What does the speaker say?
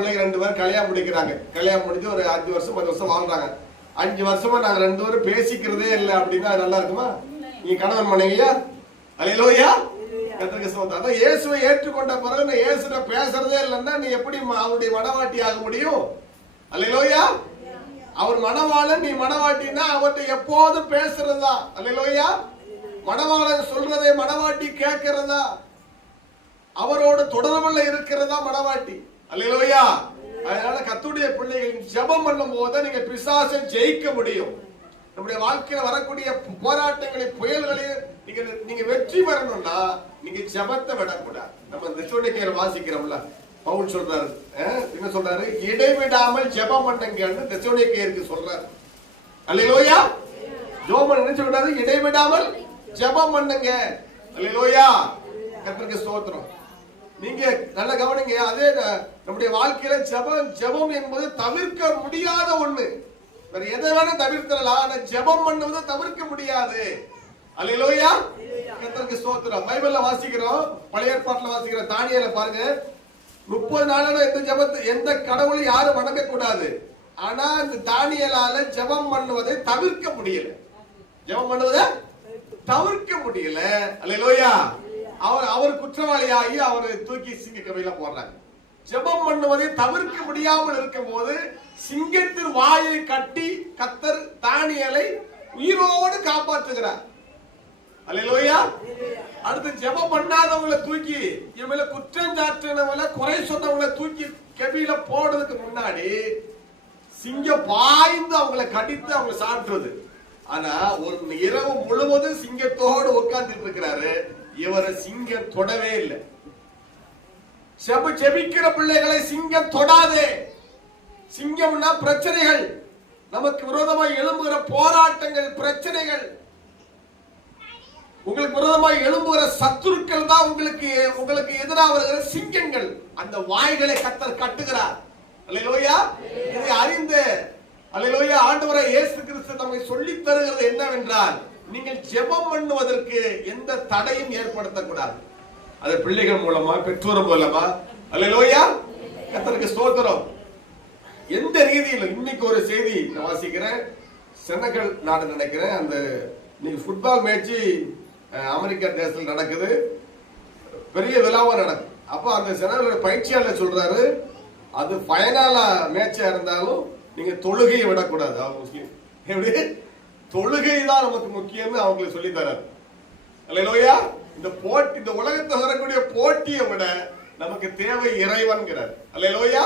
பிள்ளைங்க 2 பேரும் கல்யாணம் முடிக்கிறாங்க. கல்யாணம் முடிஞ்சு ஒரு 5 வருஷம் 10 வருஷம் வாழ்றாங்க. 5 வருஷமா நாங்க 2 பேரும் பேசிக்கிறதே இல்லை அப்படின்னா நல்லா இருக்குமா? நீ கணவன் மனைவியா? அல்லேலூயா. கர்த்தருக்கு ஸ்தோத்திரம். அதான் இயேசுவை ஏற்றுக்கொண்ட பிறகு இயேசுட பேசுறதே இல்லைன்னா நீ எப்படி அவருடைய மனவாட்டி ஆக முடியும்? அல்லேலூயா. அவர் மனவாளன், நீ மனவாட்டினா அவர்கிட்ட எப்போதும் பேசுறதா? அல்லேலூயா. மனவாளன் சொல்றதை மனவாட்டி கேட்கிறதா? அவரோட தொடர்புல இருக்கிறதா மனவாட்டி? அல்லேலூயா. அதனால கர்த்தருடைய பிள்ளைகளின் ஜெபம் பண்ணும் போது நீங்க பிசாசை ஜெயிக்க முடியும். நம்முடைய வாழ்க்கையில வரக்கூடிய போராட்டங்களை புயல்களை நீங்க வெற்றி பெறணும்னா நீங்க ஜெபத்தை விடக்கூடாது. நம்ம தெசலோனிக்கேயர் வாசிக்கிறோம்ல, பவுல் சொல்றாரு, என்ன சொல்றாரு? இடைவிடாமல் ஜெபம் பண்ணுங்கன்னு தெசலோனிக்கேயருக்கு சொல்றாரு. அல்லேலூயா. ஜெபம் என்ன சொல்றாரு? இடைவிடாமல் ஜெபம் பண்ணுங்க. அல்லேலூயா. கர்த்தருக்கு ஸ்தோத்திரம். நீங்க நல்ல கவனிங்க. அதே நம்முடைய வாழ்க்கையில ஜெபம் என்பது தவிர்க்க முடியாத ஒண்ணு. வேற எதை வேணா தவிர்க்கலாம், ஆனா ஜெபம் பண்ணுவதை தவிர்க்க முடியாது. அல்லேலூயா. கர்த்தருக்கு ஸ்தோத்திரம். பைபிள்ல வாசிக்கிறோம், பழைய ஏற்பாட்டுல வாசிக்கிறோம். தானியேல பாருங்க, 30 நாளான எந்த கடவுளை யாரும் வணங்க கூடாது. ஆனா இந்த தானியேலால ஜெபம் பண்ணுவதை தவிர்க்க முடியல. ஜெபம் பண்ணுவதை தவிர்க்க முடியல. அல்லேலூயா. அவர் குற்றவாளியாகி அவரை தூக்கி சிங்க கவியில போடுறாங்க. ஜெபம் பண்ணுவதை தவிர்க்க முடியாமல் இருக்கும் போது சிங்கத்தின் வாயை கட்டி கர்த்தர் தானியேலை உயிரோடு காப்பாற்றுகிறார். அல்லேலூயா. அடுத்து ஜெபம் பண்ணாதவங்களை தூக்கி இவங்கள குற்றம் சாட்டினவங்கள குறை சொன்னவங்களை தூக்கி கவியில போடுறதுக்கு முன்னாடி சிங்கம் பாய்ந்து அவங்களை கடித்து அவங்க சாப்பிடுறது. ஆனா ஒரு இரவு முழுவதும் சிங்கத்தோடு உட்கார்ந்துட்டு இருக்கிறாரு. இவரை சிங்கம் தொடவே இல்லை. செபிக்கிற பிள்ளைகளை சிங்கம் தொடாதே. சிங்கம்னா பிரச்சனைகள், நமக்கு விரோதமாக எழும்புகிற போராட்டங்கள், பிரச்சனைகள், உங்களுக்கு விரோதமாக எழும்புகிற சத்துருக்கள் தான் உங்களுக்கு எதிராக வருகிற சிங்கங்கள். அந்த வாய்களை கர்த்தர் கட்டுகிறார். அல்லேலூயா. இதை அறிந்த அல்லேலூயா ஆண்டவராகிய இயேசு கிறிஸ்து நம்மை சொல்லித் தருகிறது என்னவென்றால், நீங்கள் ஜெபம் பண்ணுவதற்கு எந்த தடையும் ஏற்படுத்தக்கூடாது. அது பிள்ளைகள் மூலமா, பெற்றோர் மூலமா. அல்லேலூயா. கர்த்தருக்கு ஸ்தோத்திரம். எந்த ரீதியில் இன்னைக்கு ஒரு செய்தி நான் வாசிக்கிறேன். செனகல் நாடு நினைக்கிறேன், அந்த இன்னைக்கு ஃபுட்பால் மேட்ச் அமெரிக்கா தேசத்தில் நடக்குது, பெரிய விழாவா நடக்கும். அப்போ அந்த செனகல் பயிற்சியாளர் சொல்றாரு, அது ஃபைனலா மேட்சா இருந்தாலும் நீங்க தொழுகையை விடக்கூடாது. முஸ்லீம் எப்படி தொழுகை தான் நமக்கு முக்கியம்னு அவங்களுக்கு சொல்லி தராரு. அல்லேலூயா. இந்த போட்டி, இந்த உலகத்தில் வரக்கூடிய போட்டியை விட நமக்கு தேவை இறைவன்கிறார். அல்லேலூயா.